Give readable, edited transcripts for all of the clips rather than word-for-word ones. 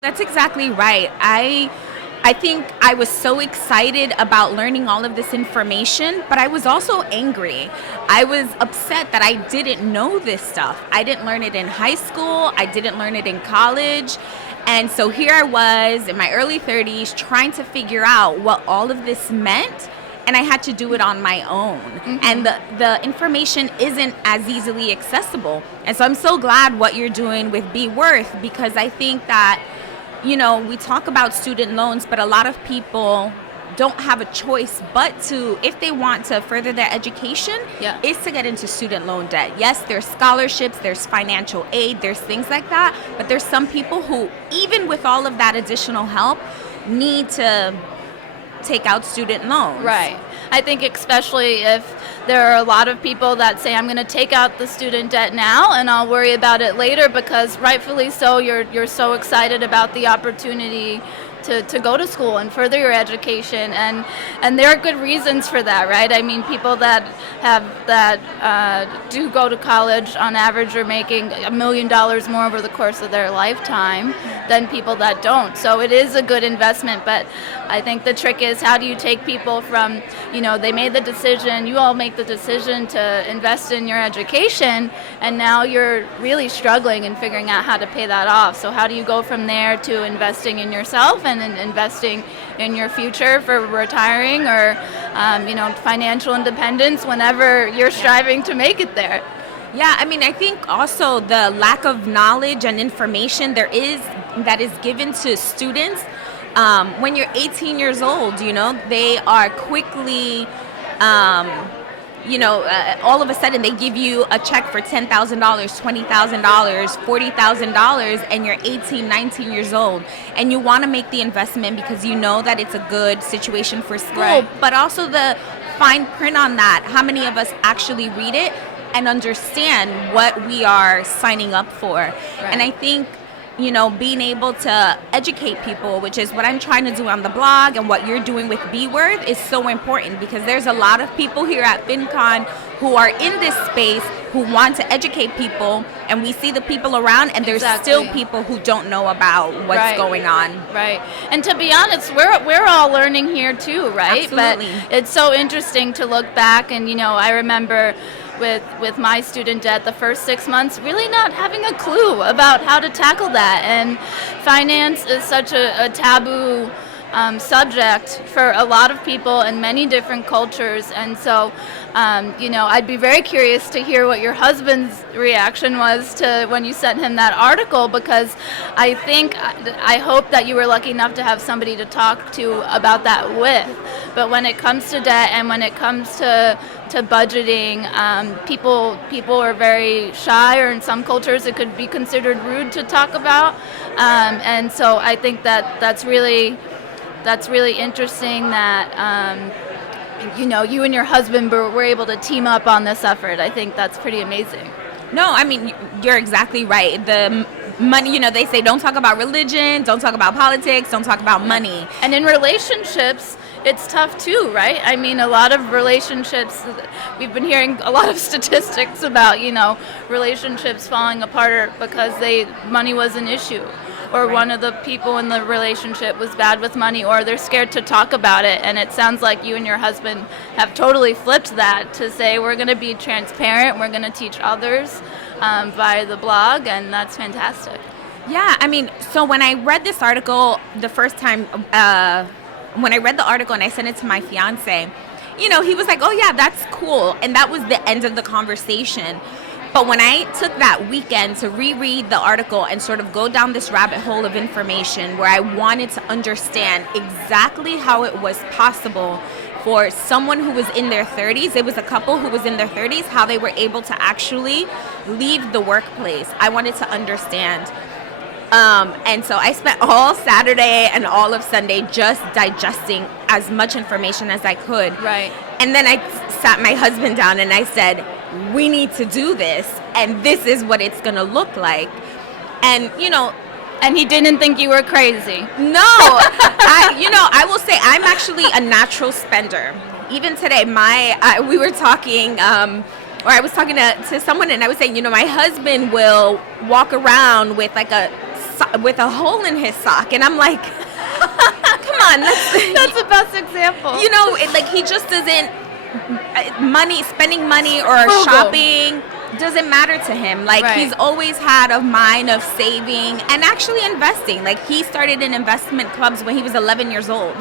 That's exactly right. I think I was so excited about learning all of this information, but I was also angry. I was upset that I didn't know this stuff. I didn't learn it in high school, I didn't learn it in college. And so here I was in my early 30s trying to figure out what all of this meant, and I had to do it on my own. And the information isn't as easily accessible. And so I'm so glad what you're doing with Be Worth, because I think that we talk about student loans, but a lot of people don't have a choice but to, if they want to further their education, is to get into student loan debt. Yes, there's scholarships, there's financial aid, there's things like that, but there's some people who, even with all of that additional help, need to take out student loans. Right. I think especially if there are a lot of people that say, I'm going to take out the student debt now and I'll worry about it later, because rightfully so, you're so excited about the opportunity to go to school and further your education, and there are good reasons for that, right? I mean, people that do go to college on average are making $1 million more over the course of their lifetime than people that don't. So it is a good investment, but I think the trick is, how do you take people from, they made the decision, you all make the decision to invest in your education, and now you're really struggling and figuring out how to pay that off. So how do you go from there to investing in yourself and investing in your future for retiring or, financial independence whenever you're striving to make it there? Yeah, I mean, I think also the lack of knowledge and information that is given to students when you're 18 years old, they are quickly, all of a sudden they give you a check for $10,000, $20,000, $40,000, and you're 18, 19 years old. And you want to make the investment because you know that it's a good situation for school, right. But also the fine print on that. How many of us actually read it and understand what we are signing up for? Right. And I think, being able to educate people, which is what I'm trying to do on the blog and what you're doing with Be Worth, is so important, because there's a lot of people here at FinCon who are in this space who want to educate people, and we see the people around, and there's still people who don't know about what's going on. Right. And to be honest, we're all learning here too, right? Absolutely. But it's so interesting to look back, and I remember with my student debt, the first 6 months really not having a clue about how to tackle that. And finance is such a taboo subject for a lot of people in many different cultures. And so, I'd be very curious to hear what your husband's reaction was to when you sent him that article, because I hope that you were lucky enough to have somebody to talk to about that with. But when it comes to debt and when it comes to budgeting, people are very shy, or in some cultures it could be considered rude to talk about. And so I think that's really interesting that you and your husband were able to team up on this effort. I think that's pretty amazing. No, I mean, you're exactly right. The money, they say don't talk about religion, don't talk about politics, don't talk about money. And in relationships, it's tough too, right? I mean, a lot of relationships, we've been hearing a lot of statistics about, relationships falling apart because money was an issue, or right. One of the people in the relationship was bad with money, or they're scared to talk about it. And it sounds like you and your husband have totally flipped that to say, we're going to be transparent, we're going to teach others via the blog, and that's fantastic. Yeah, I mean, so when I read this article the first time, when I read the article and I sent it to my fiance, he was like, oh yeah, that's cool. And that was the end of the conversation. But when I took that weekend to reread the article and sort of go down this rabbit hole of information where I wanted to understand exactly how it was possible for someone who was in their 30s, it was a couple who was in their 30s, how they were able to actually leave the workplace. I wanted to understand. And so I spent all Saturday and all of Sunday just digesting as much information as I could. Right. And then I sat my husband down and I said, we need to do this, and this is what it's going to look like. And, And he didn't think you were crazy. No. I will say I'm actually a natural spender. Even today, we were talking, or I was talking to someone, and I was saying, my husband will walk around with like a with a hole in his sock, and I'm like, come on, That's the best example. you know, like he just doesn't spending money or Frugal. shopping doesn't matter to him. Like Right. he's always had a mind of saving and actually investing. Like he started in investment clubs when he was 11 years old.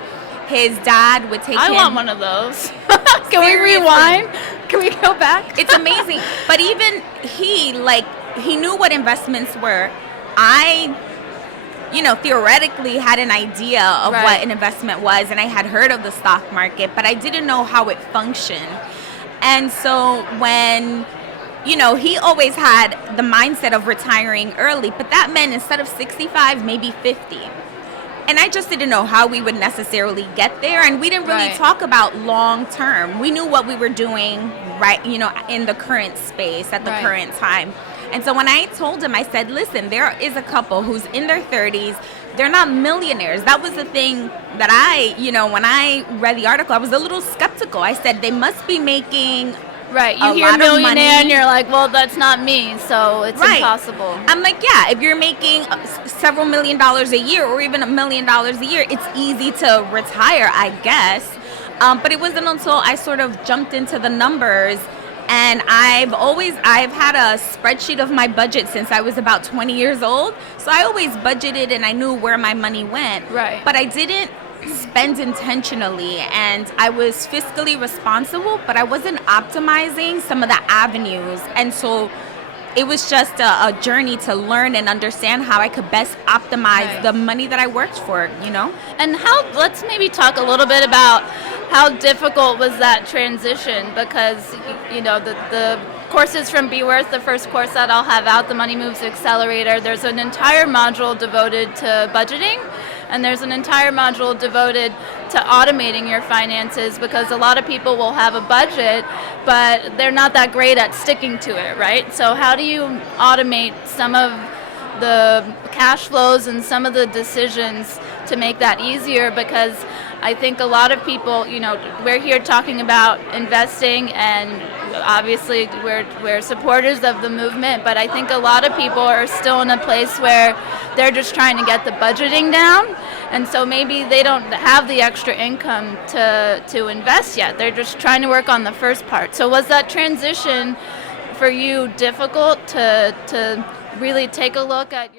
His dad would take I him. want one of those. Can we Seriously. rewind? Can we go back? It's amazing. But even he knew what investments were. I, theoretically had an idea of Right. what an investment was, and I had heard of the stock market, but I didn't know how it functioned. And so when, he always had the mindset of retiring early, but that meant instead of 65, maybe 50. And I just didn't know how we would necessarily get there. And we didn't really Right. talk about long term. We knew what we were doing, right, in the current space at the Right. current time. And so when I told him, I said, listen, there is a couple who's in their 30s. They're not millionaires. That was the thing that when I read the article, I was a little skeptical. I said, they must be making Right. You a hear lot of millionaire money. and you're like, well, that's not me, so it's Right. impossible. I'm like, yeah, if you're making several $1 million a year or even $1 million a year, it's easy to retire, I guess. But it wasn't until I sort of jumped into the numbers, and I've had a spreadsheet of my budget since I was about 20 years old. So I always budgeted and I knew where my money went. Right. But I didn't spend intentionally, and I was fiscally responsible, but I wasn't optimizing some of the avenues. And so it was just a journey to learn and understand how I could best optimize Right. the money that I worked for, And let's maybe talk a little bit about how difficult was that transition, because, the courses from Be Worth, the first course that I'll have out, the Money Moves Accelerator, there's an entire module devoted to budgeting, and there's an entire module devoted to automating your finances, because a lot of people will have a budget, but they're not that great at sticking to it, right? So how do you automate some of the cash flows and some of the decisions to make that easier? Because I think a lot of people, we're here talking about investing, and obviously we're supporters of the movement, but I think a lot of people are still in a place where they're just trying to get the budgeting down, and so maybe they don't have the extra income to invest yet. They're just trying to work on the first part. So was that transition for you difficult to really take a look at your